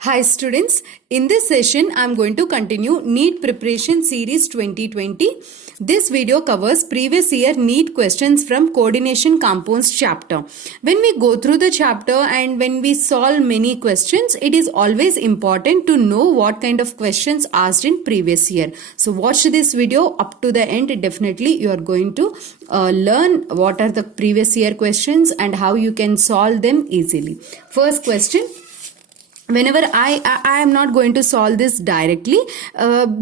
Hi students, in this session I am going to continue NEET Preparation Series 2020. This video covers previous year NEET questions from Coordination Compounds chapter. When we go through the chapter and when we solve many questions, it is always important to know what kind of questions asked in previous year. So watch this video up to the end. Definitely you are going to learn what are the previous year questions and how you can solve them easily. First question. Whenever I am not going to solve this directly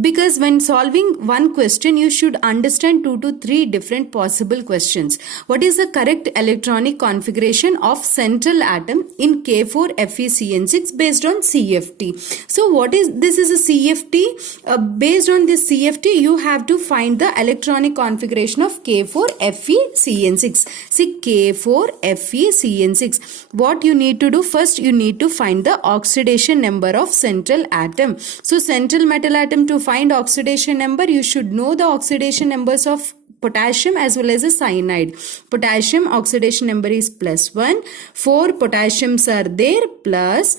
because when solving one question you should understand 2 to 3 different possible questions. What is the correct electronic configuration of central atom in K4FeCN6 based on CFT? So what is this is a CFT. Based on this CFT you have to find the electronic configuration of K4FeCN6. See K4FeCN6. What you need to do first, you need to find the oxidation number of central atom. So central metal atom, to find oxidation number you should know the oxidation numbers of potassium as well as a cyanide. Potassium oxidation number is +1. 4 potassiums are there plus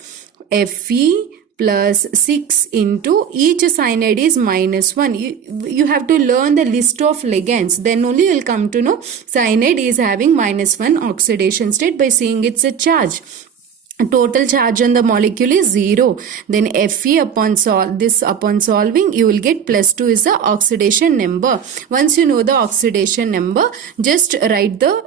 Fe plus 6 into each cyanide is -1. You have to learn the list of ligands. Then only you will come to know cyanide is having -1 oxidation state by seeing its charge. Total charge on the molecule is 0. Then Fe upon solving you will get +2 is the oxidation number. Once you know the oxidation number, just write the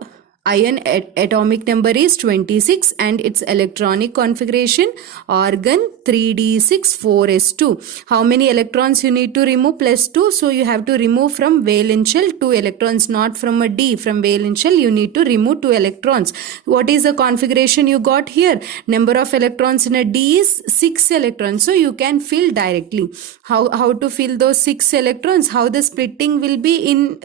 iron atomic number is 26 and its electronic configuration argon 3d6 4s2. How many electrons you need to remove? +2. So you have to remove from valence shell 2 electrons, not from a D. From valence shell you need to remove 2 electrons. What is the configuration you got here? Number of electrons in a D is 6 electrons. So you can fill directly. How to fill those 6 electrons? How the splitting will be in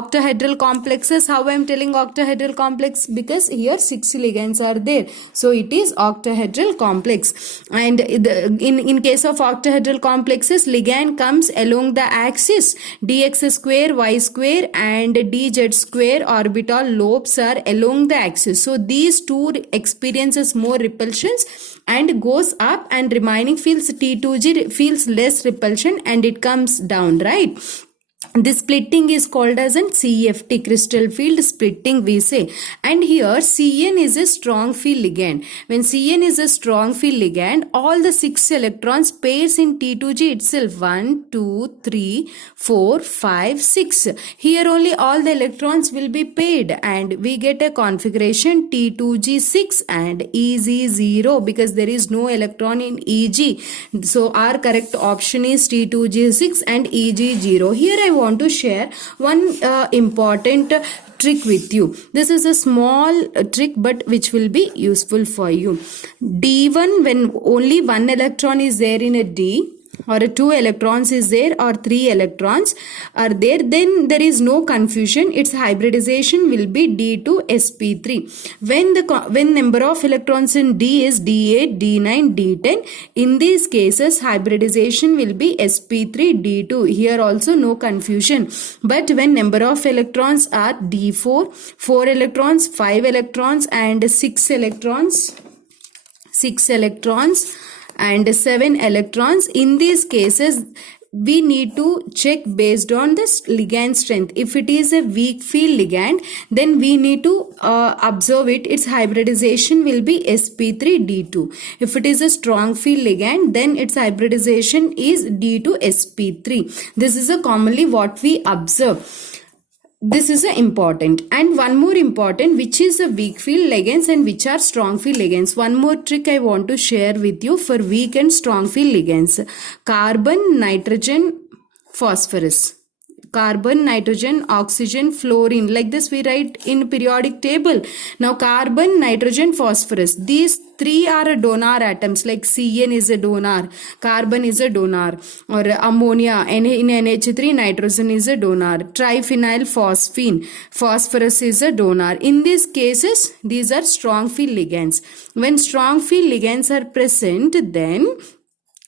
octahedral complexes? How I am telling octahedral complex? Because here 6 ligands are there, so it is octahedral complex. And in case of octahedral complexes, ligand comes along the axis. Dx square, y square and dz square orbital lobes are along the axis. So these two experiences more repulsions and goes up, and remaining feels T2G feels less repulsion and it comes down, right? This splitting is called as an CFT, crystal field splitting we say. And here Cn is a strong field ligand. When Cn is a strong field ligand, all the 6 electrons pairs in T2G itself. 1, 2, 3, 4, 5, 6. Here only all the electrons will be paired and we get a configuration T2G6 and EG0 because there is no electron in EG. So our correct option is T2G6 and EG0. Here I want to share one important trick with you. This is a small trick but which will be useful for you. D1, when only 1 electron is there in a D, or 2 electrons is there or 3 electrons are there, then there is no confusion. Its hybridization will be D2sp3. When number of electrons in D is D8, D9, D10, in these cases hybridization will be sp3d2. Here also no confusion. But when number of electrons are D4, 4 electrons, 5 electrons and 6 electrons and 7 electrons, in these cases we need to check based on this ligand strength. If it is a weak field ligand, then we need to observe it. Its hybridization will be sp3d2. If it is a strong field ligand, then its hybridization is d2sp3. This is a commonly what we observe. This is important. And one more important, which is a weak field ligands and which are strong field ligands. One more trick I want to share with you for weak and strong field ligands. Carbon, nitrogen, phosphorus. Carbon, nitrogen, oxygen, fluorine. Like this we write in periodic table. Now carbon, nitrogen, phosphorus. These 3 are donor atoms, like Cn is a donor, carbon is a donor, or ammonia in NH3 nitrogen is a donor, triphenyl phosphine, phosphorus is a donor. In these cases these are strong field ligands. When strong field ligands are present, then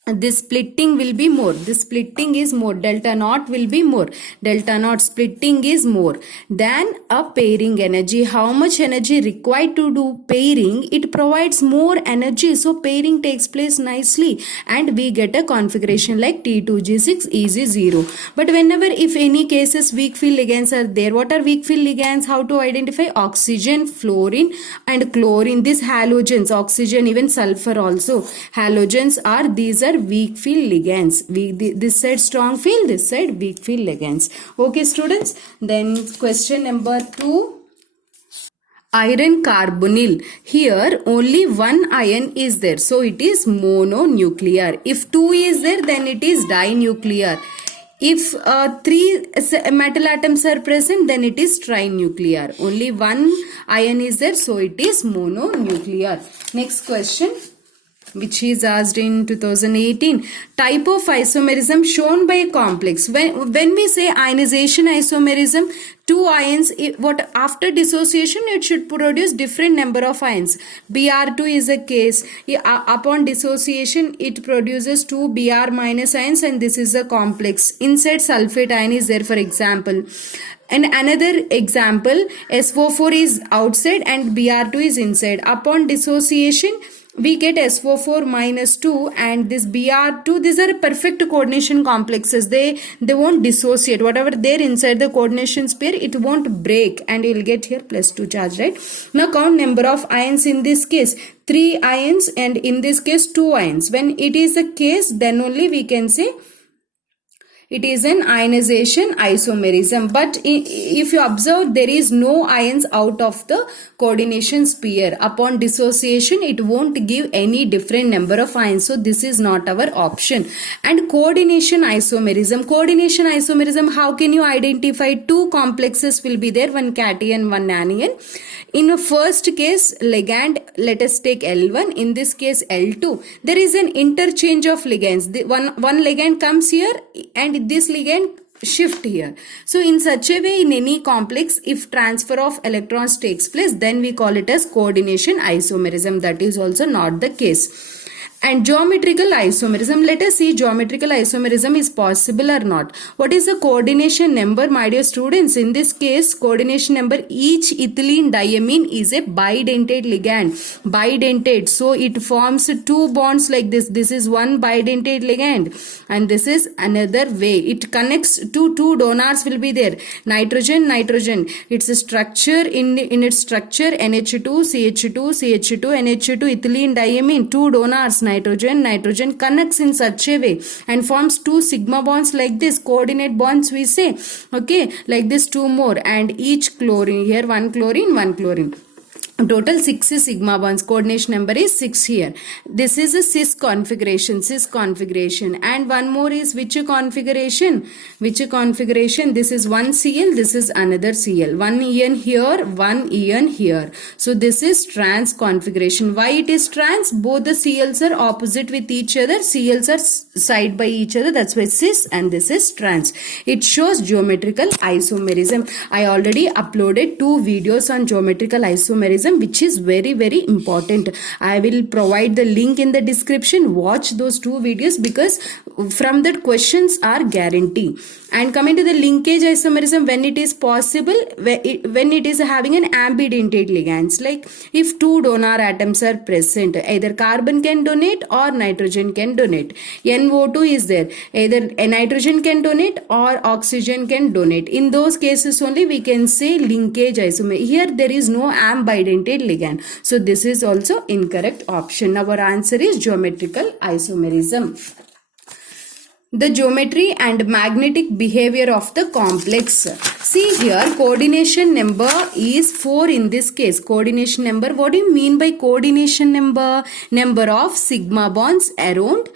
this splitting will be more, this splitting is more, delta naught will be more, delta naught splitting is more than a pairing energy. How much energy required to do pairing? It provides more energy, so pairing takes place nicely and we get a configuration like T2G6 EG0. But whenever, if any cases weak field ligands are there, what are weak field ligands? How to identify? Oxygen, fluorine and chlorine, these halogens, oxygen, even sulfur also, halogens are, these are weak field ligands. This side strong field, this side weak field ligands. Okay students, then question number 2. Iron carbonyl. Here only one ion is there, so it is mononuclear. If 2 is there, then it is dinuclear. If 3 metal atoms are present, then it is trinuclear. Only one ion is there, so it is mononuclear. Next question, which is asked in 2018. Type of isomerism shown by a complex. When we say ionization isomerism, two ions, what after dissociation it should produce different number of ions. Br2 is a case. Upon dissociation it produces 2 Br minus ions, and this is a complex. Inside sulfate ion is there, for example. And another example, SO4 is outside and Br2 is inside. Upon dissociation we get SO4 minus 2 and this Br2. These are perfect coordination complexes. They won't dissociate. Whatever there inside the coordination pair, it won't break, and you'll get here plus 2 charge, right? Now count number of ions in this case. 3 ions, and in this case 2 ions. When it is a case, then only we can say it is an ionization isomerism. But if you observe, there is no ions out of the coordination pair. Upon dissociation, it won't give any different number of ions. So this is not our option. And coordination isomerism, how can you identify? Two complexes will be there, one cation, one anion. In the first case, ligand, let us take L1. In this case, L2. There is an interchange of ligands. One ligand comes here and this ligand shift here. So in such a way, in any complex, if transfer of electrons takes place, then we call it as coordination isomerism. That is also not the case. And geometrical isomerism, let us see geometrical isomerism is possible or not. What is the coordination number, my dear students? In this case, coordination number, each ethylene diamine is a bidentate ligand. Bidentate, so it forms 2 bonds like this. This is one bidentate ligand and this is another way. It connects to 2 donors will be there. Nitrogen, nitrogen. It's a structure, in its structure, NH2, CH2, CH2, NH2, ethylene diamine, 2 donors, nitrogen, nitrogen connects in such a way and forms 2 sigma bonds like this, coordinate bonds we say, okay, like this 2 more, and each chlorine, here 1 chlorine, 1 chlorine. Total 6 sigma bonds. Coordination number is 6 here. This is a cis configuration, and one more is which configuration? This is one Cl, this is another Cl. One En here, one En here. So this is trans configuration. Why it is trans? Both the Cls are opposite with each other. Cls are side by each other. That's why cis, and this is trans. It shows geometrical isomerism. I already uploaded 2 videos on geometrical isomerism, which is very, very important. I will provide the link in the description. Watch those 2 videos because from that questions are guaranteed. And coming to the linkage isomerism, when it is possible, when it is having an ambidentate ligands, like if 2 donor atoms are present, either carbon can donate or nitrogen can donate. NO2 is there, either a nitrogen can donate or oxygen can donate. In those cases only we can say linkage isomer. Here there is no ambidentate ligand, so this is also incorrect option. Our answer is geometrical isomerism. The geometry and magnetic behavior of the complex. See here, coordination number is 4 in this case. Coordination number, what do you mean by coordination number? Number of sigma bonds around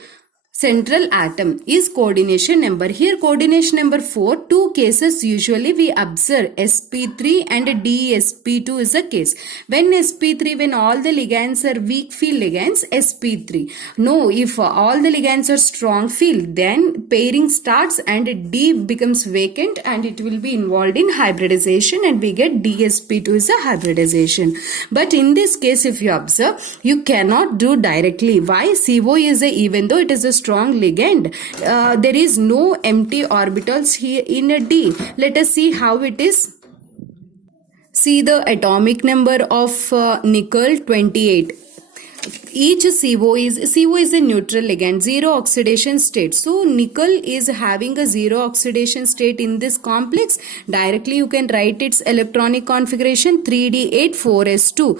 central atom is coordination number. Here coordination number 4, 2 cases usually we observe, sp3 and dsp2 is a case. When sp3, when all the ligands are weak field ligands, sp3. No, if all the ligands are strong field, then pairing starts and D becomes vacant and it will be involved in hybridization and we get dsp2 is a hybridization. But in this case, if you observe, you cannot do directly. Why? CO is a, even though it is a strong ligand. There is no empty orbitals here in a D. Let us see how it is. See the atomic number of nickel, 28. Each CO is a neutral ligand, zero oxidation state. So nickel is having a zero oxidation state in this complex. Directly you can write its electronic configuration 3D8 4s2.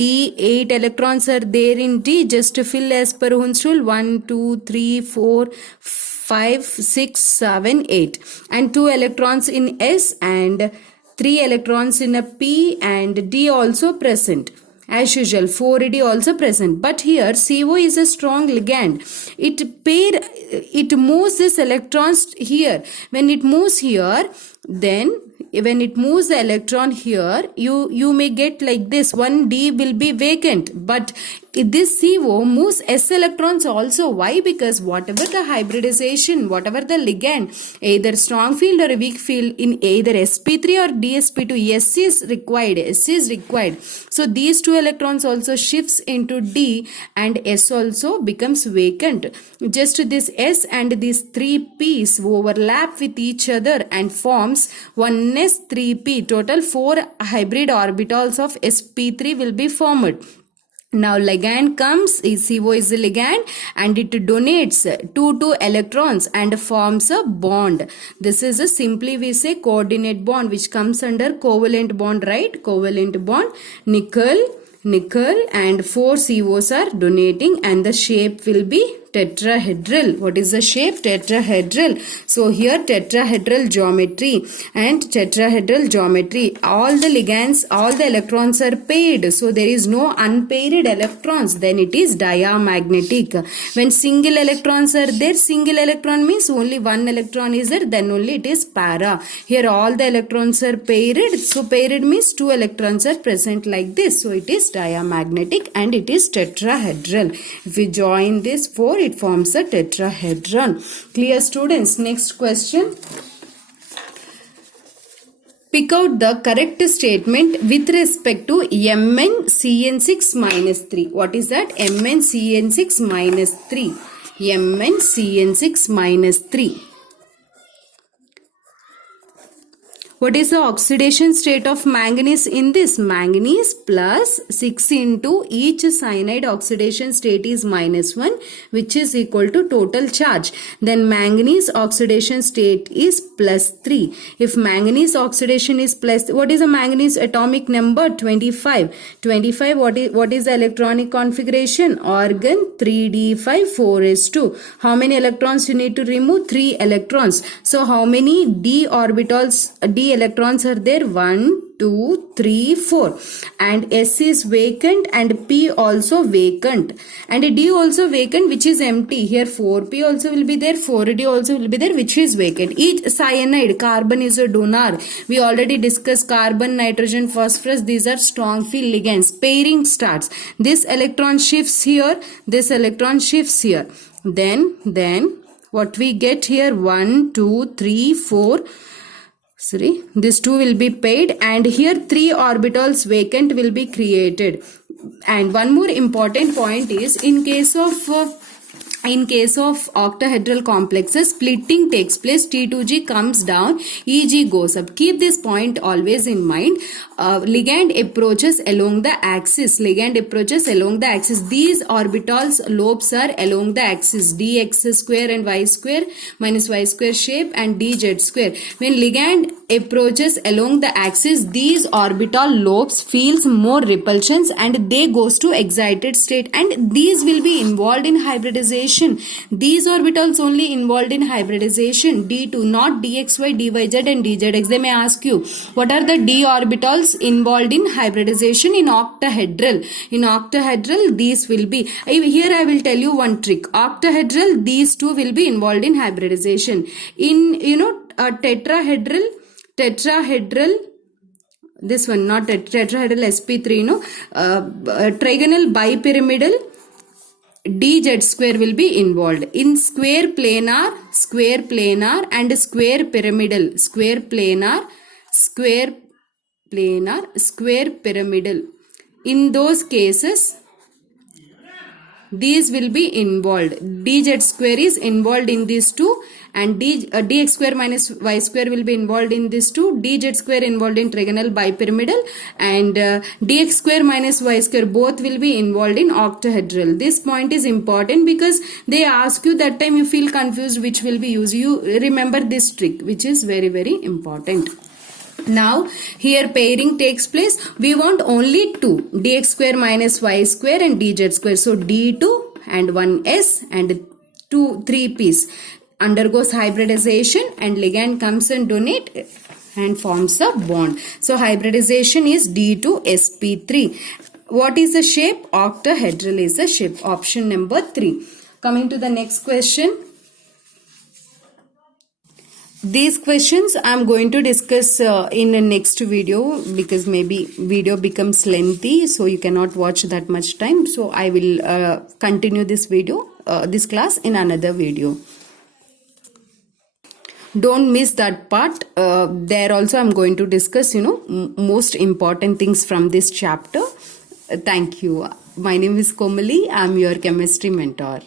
D8 electrons are there in D. Just to fill as per Hund's rule, 1 2 3 4 5 6 7 8, and 2 electrons in S and 3 electrons in a P, and D also present. As usual, 4D also present. But here CO is a strong ligand. It moves this electrons here. When it moves here, then when it moves the electron here, you may get like this, 1D will be vacant, but this CO moves S electrons also. Why? Because whatever the hybridization, whatever the ligand, either strong field or a weak field in either sp3 or dsp2, S is required. So these two electrons also shifts into D and S also becomes vacant. Just this S and these 3 P's overlap with each other and forms 1s3p. Total 4 hybrid orbitals of sp3 will be formed. Now ligand comes, CO is the ligand, and it donates 2 electrons and forms a bond. This is a simply we say coordinate bond, which comes under covalent bond, right? Covalent bond, nickel and 4 COs are donating, and the shape will be tetrahedral. What is the shape? Tetrahedral. So here tetrahedral geometry and tetrahedral geometry. All the ligands, all the electrons are paired. So there is no unpaired electrons. Then it is diamagnetic. When single electrons are there, single electron means only one electron is there, then only it is para. Here all the electrons are paired. So paired means 2 electrons are present like this. So it is diamagnetic and it is tetrahedral. If we join this 4, it forms a tetrahedron. Clear, students? Next question. Pick out the correct statement with respect to MnCN6 minus 3. What is that? MnCN6 minus 3. MnCN6 minus 3. What is the oxidation state of manganese in this? Manganese plus 6 into each cyanide oxidation state is minus 1, which is equal to total charge. Then manganese oxidation state is plus 3. If manganese oxidation is plus, what is the manganese atomic number? 25. 25, what is the electronic configuration? Organ 3d5 4s2. How many electrons you need to remove? 3 electrons. So how many d orbitals, d electrons are there? 1 2 3 4, and S is vacant and P also vacant, and D also vacant, which is empty. Here 4P also will be there, 4D also will be there, which is vacant. Each cyanide, carbon is a donor. We already discussed carbon, nitrogen, phosphorus. These are strong field ligands. Pairing starts. This electron shifts here, this electron shifts here. Then what we get here? 1 2 3 4. This 2 will be paired, and here 3 orbitals vacant will be created. And one more important point is, in case of octahedral complexes, splitting takes place. T2G comes down, EG goes up. Keep this point always in mind. Ligand approaches along the axis. These orbitals lobes are along the axis. Dx square and y square minus y square shape and dz square. When ligand approaches along the axis, these orbital lobes feels more repulsions and they goes to excited state, and these will be involved in hybridization. These orbitals only involved in hybridization. D2, not dxy, dyz and dzx. They may ask you, what are the d orbitals involved in hybridization in octahedral? In octahedral, these will be, here I will tell you one trick. Octahedral, these two will be involved in hybridization. In tetrahedral, this one, not tetrahedral sp3, trigonal bipyramidal, dz square will be involved. In square planar and square pyramidal, square pyramidal, in those cases these will be involved. dz square is involved in these two, and dx square minus y square will be involved in this two. dz square involved in trigonal bipyramidal, and dx square minus y square both will be involved in octahedral. This point is important because they ask you that time, you feel confused which will be used. You remember this trick, which is very, very important. Now here pairing takes place. We want only two, dx square minus y square and dz square. So d2 and 1s and 3 p's undergoes hybridization, and ligand comes and donate and forms a bond. So hybridization is D2sp3. What is the shape? Octahedral is the shape. Option number 3. Coming to the next question. These questions I am going to discuss in the next video, because maybe video becomes lengthy, so you cannot watch that much time. So I will continue this video, this class in another video. Don't miss that part. There also I'm going to discuss, most important things from this chapter. Thank you. My name is Komali. I'm your chemistry mentor.